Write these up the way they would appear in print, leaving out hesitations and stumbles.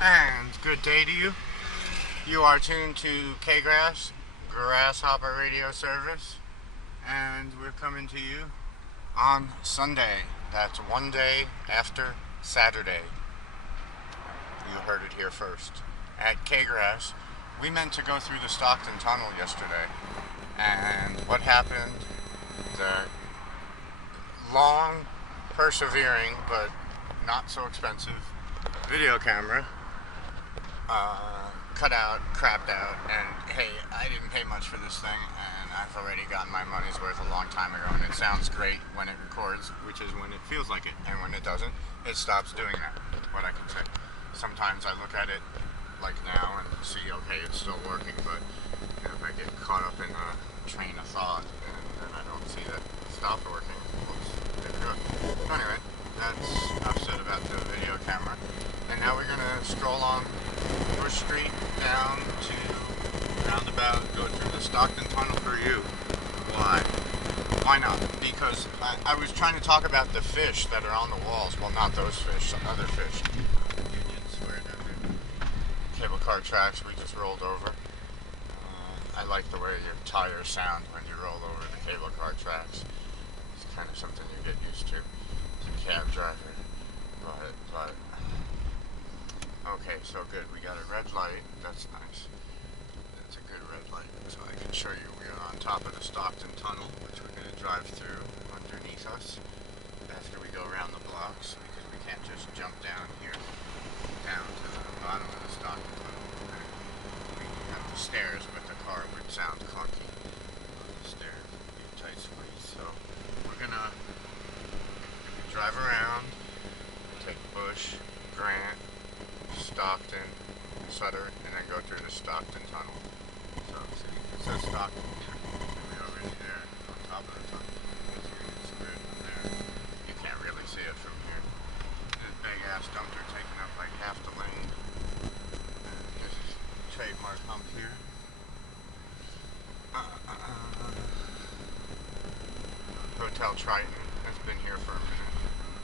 And good day to you. You are tuned to Grasshopper radio service, and we're coming to you on Sunday. That's one day after Saturday. You heard it here first. At K-Grass, we meant to go through the Stockton Tunnel yesterday, and what happened? The long, persevering, but not so expensive video camera cut out, crapped out, and hey, I didn't pay much for this thing, and I've already gotten my money's worth a long time ago, and it sounds great when it records, which is when it feels like it, and when it doesn't, it stops doing that, what I can say. Sometimes I look at it like now and see, okay, it's still working, but if I get caught up in a train of thought, and then I don't see that it stopped working, oops, didn't do it. So anyway, that's enough said about the video camera. And now we're going to stroll on Bush Street down to roundabout, go through the Stockton Tunnel for you. Why? Why not? Because I was trying to talk about the fish that are on the walls. Well, not those fish, some other fish. Unions where the cable car tracks we just rolled over. I like the way your tires sound when you roll over the cable car tracks. It's kind of something you get used to as a cab driver. But okay, so good. We got a red light. That's nice. That's a good red light. So I can show you we are on top of the Stockton Tunnel, which we're going to drive through underneath us after we go around the blocks, because we can't just jump down here, down to the bottom of the Stockton Tunnel. We have the stairs, but the car would sound clunky on the stairs. It'd be a tight squeeze. So we're going to drive around, take Bush, Grant, Stockton, Sutter, and then go through the Stockton Tunnel. So, see, it says Stockton. We're already there on top of the tunnel. It's good from there. You can't really see it from here. This big ass dumpster taking up like half the lane. This is trademark hump here. Hotel Triton has been here for a minute.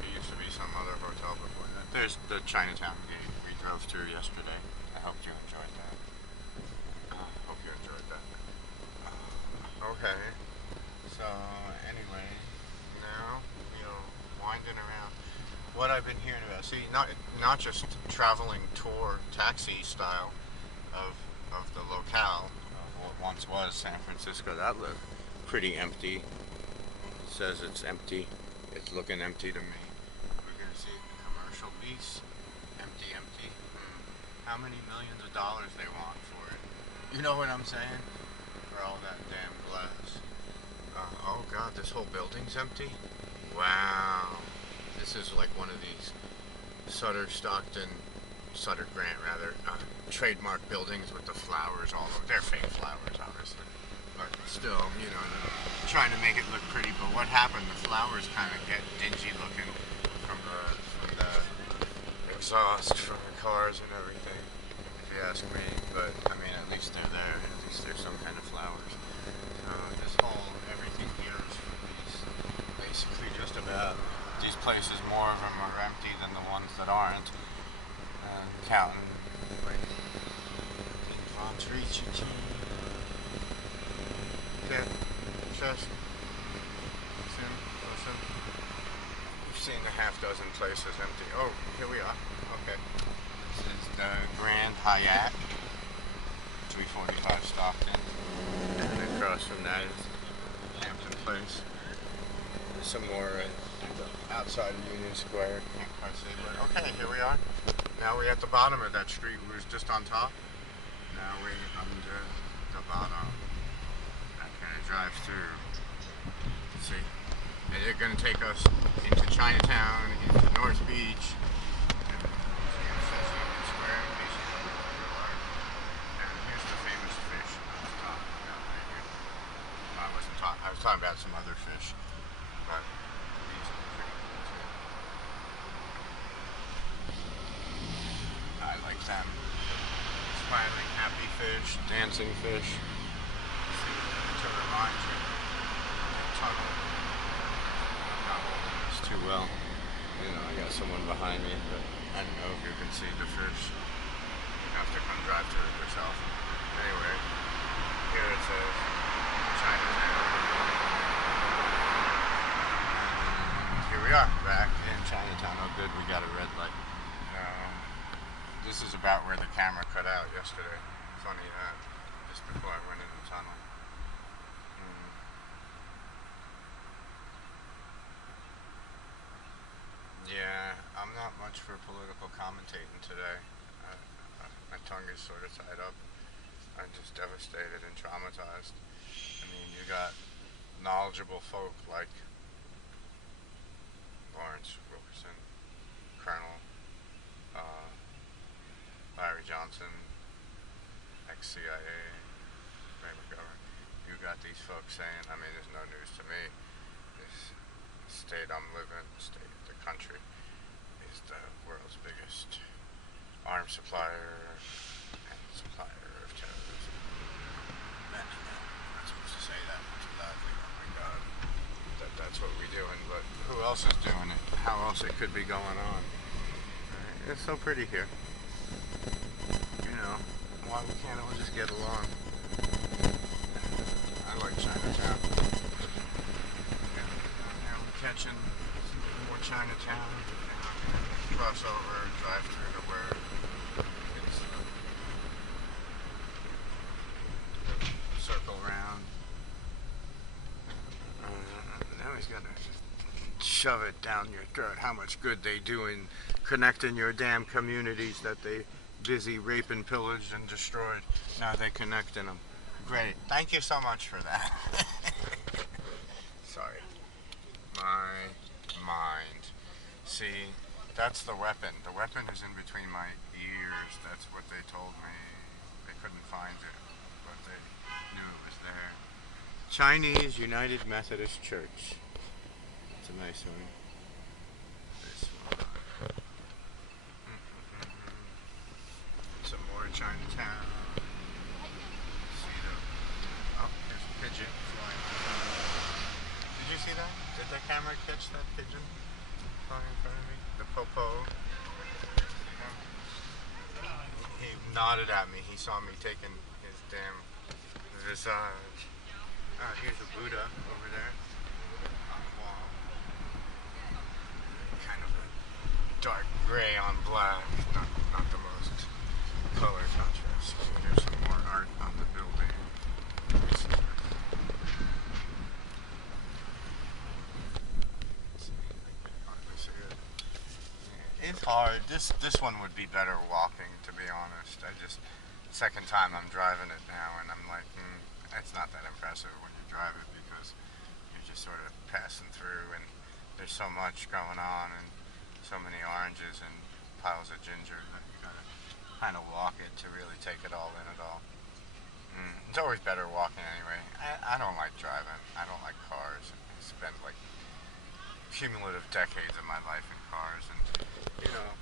There used to be some other hotel before that. There's the Chinatown gate we drove through yesterday. I hope you enjoyed that. Okay. So anyway, now we are winding around. What I've been hearing about, see, not just traveling tour taxi style of the locale of what once was San Francisco. That looked pretty empty. It says it's empty. It's looking empty to me. We're gonna see commercial lease. Empty. How many millions of dollars they want for it? You know what I'm saying? For all that damn glass. Oh god, this whole building's empty? Wow. This is like one of these Sutter Grant rather, trademark buildings with the flowers all over. They're fake flowers, obviously. But still, you know, trying to make it look pretty. But what happened? The flowers kind of get dingy looking from the exhaust from the cars and everything, if you ask me. But I mean, at least they're there. At least there's some kind of flowers. This whole everything here is basically just about these places. More of them are empty than the ones that aren't. Counting like infantry, just listen. We've seen a half dozen places empty. Oh, here we are. Okay. This is the Grand Hyatt, 345 Stockton. And across from that is Hampton Place. There's some more outside of Union Square. Can't quite see, but okay, here we are. Now we're at the bottom of that street. We was just on top. Now we're under the bottom. I'm gonna drive through. See, and they're gonna take us into Chinatown, into North Beach, and Union Square, in case you don't know where you are. And here's the famous fish I was talking about right here. Well, I was talking about some other fish, but these are pretty cool too. I like them. Smiling, happy fish, dancing fish. To remind you, that tunnel. I'm not holding this too well. You know, I got someone behind me, but I don't know if you can see the fish. Chinatown. Oh, good, we got a red light. This is about where the camera cut out yesterday. Funny that. Just before I went in the tunnel. Yeah, I'm not much for political commentating today. My tongue is sort of tied up. I'm just devastated and traumatized. I mean, you got knowledgeable folk like Lawrence Wilkerson, Colonel Larry Johnson, ex-CIA, Ray McGovern. You got these folks saying, I mean, there's no news to me. This state I'm living, the country, is the world's biggest arms supplier and supplier of terrorism. I'm not supposed to say that much loudly. Oh my God, that's what we're doing. But who else is doing it? How else it could be going on? Right? It's so pretty here. You know, why we can't all just get along? I like Chinatown. Yeah, now we're catching more Chinatown. Now I'm gonna cross over, drive through to where it's circle round. Now he's gonna shove it down your throat. How much good they do in connecting your damn communities that they busy raping, pillaged, and destroyed. Now they connecting them. Great. Thank you so much for that. Sorry. My mind. See, that's the weapon. The weapon is in between my ears. That's what they told me. They couldn't find it, but they knew it was there. Chinese United Methodist Church. It's a nice one. This one. Some more Chinatown. See the... Oh, there's a pigeon flying in front of me. Did you see that? Did the camera catch that pigeon flying in front of me? The popo. He nodded at me. He saw me taking his damn visage. Oh, here's a Buddha over there on the wall. Kind of a dark gray on black. Not the most color contrast. Here's some more art on the building. It's hard. This one would be better walking, to be honest. Second time I'm driving it now, and I'm like, it's not that impressive when you drive it because you're just sort of passing through, and there's so much going on, and so many oranges and piles of ginger that you gotta kind of walk it to really take it all in at all. It's always better walking anyway. I don't like driving. I don't like cars. I spent like cumulative decades of my life in cars, and you know,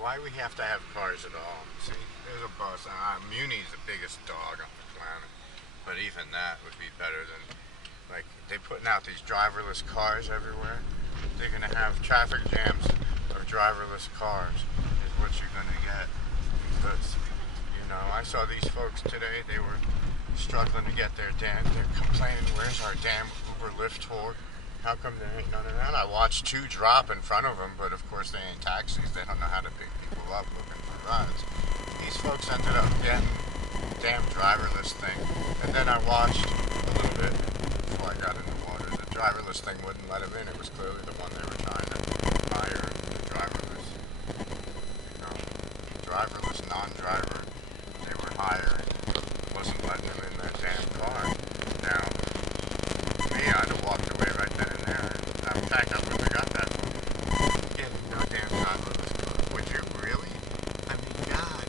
why we have to have cars at all? See, there's a bus. Muni's the biggest dog on the planet, but even that would be better than, like, they're putting out these driverless cars everywhere. They're gonna have traffic jams of driverless cars is what you're gonna get. Because, you know, I saw these folks today. They were struggling to get they're complaining, where's our damn Uber Lyft tour? How come there ain't none of that? I watched two drop in front of them, but of course they ain't taxis. They don't know how to pick people up looking for rides. These folks ended up getting the damn driverless thing. And then I watched a little bit before I got in the water. The driverless thing wouldn't let them in. It was clearly the one they were trying to hire, the driverless. You know, driverless non-driver. They were hiring. Wasn't letting them in that damn car. Now, me, I'd have walked away right then and there. In fact, I wouldn't have got that one. Yeah, no damn driverless car. Would you really? I mean, God.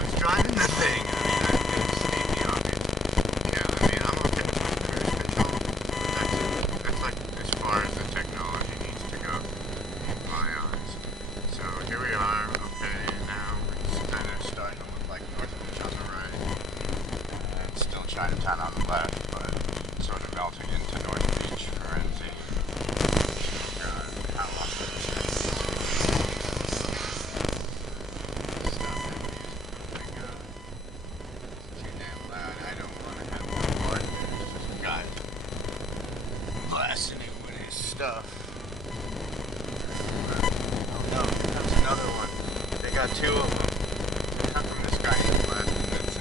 Who's driving the thing? I mean, it's sneaky obvious. Yeah, I mean, I'm okay with cruise control, but that's like as far as the technology needs to go, in my eyes. So here we are. Okay, now it's kind of starting to look like North Beach on the right. It's still Chinatown on the left, but sort of melting into North Beach, Forensic. How long does it take? Stop that music. It's too damn loud. I don't want to have more part. There's just a guy blasting it with his stuff. got two of them. How come this guy ain't left? Let's see.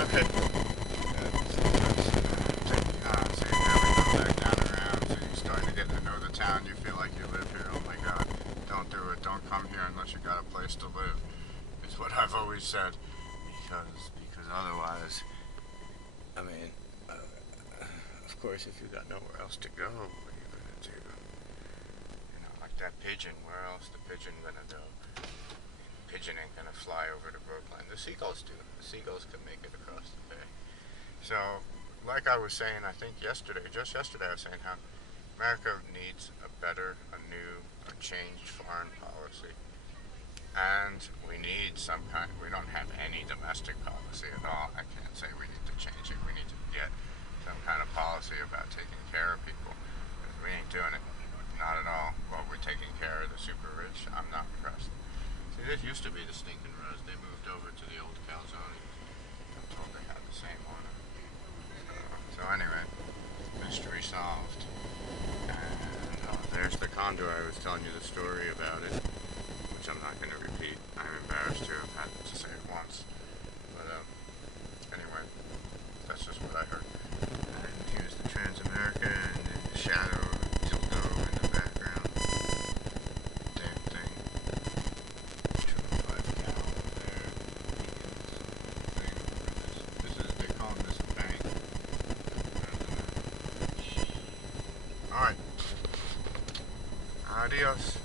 Okay. See, now we come back down around, so you're starting to get to know the town. You feel like you live here. Oh my God, don't do it. Don't come here unless you got a place to live. It's what I've always said. Because otherwise, I mean, of course, if you got nowhere else to go, what are you gonna do? You know, like that pigeon. Where else the pigeon gonna go? Pigeon ain't gonna fly over to Brooklyn. The seagulls do. The seagulls can make it across the bay. So, like I was saying, I think yesterday, just yesterday, I was saying how America needs a new, a changed foreign policy. And we need some kind, we don't have any domestic policy at all. I can't say we need to change it. We need to get some kind of policy about taking care of people. Because we ain't doing it. Not at all. Well, we're taking care of the super rich. I'm not impressed. See, this used to be the stinking Rose. They moved over to the old calzone. I'm told they had the same owner. So anyway, mystery solved. And there's the condor. I was telling you the story about it, which I'm not going to repeat. I'm embarrassed to have had to say it once. But anyway, that's just what I heard. And here's the Transamerica, and in the shadow, Tildo in the background. Damn thing. 205 cow over there. This is, they call this a bank. Alright. Adios.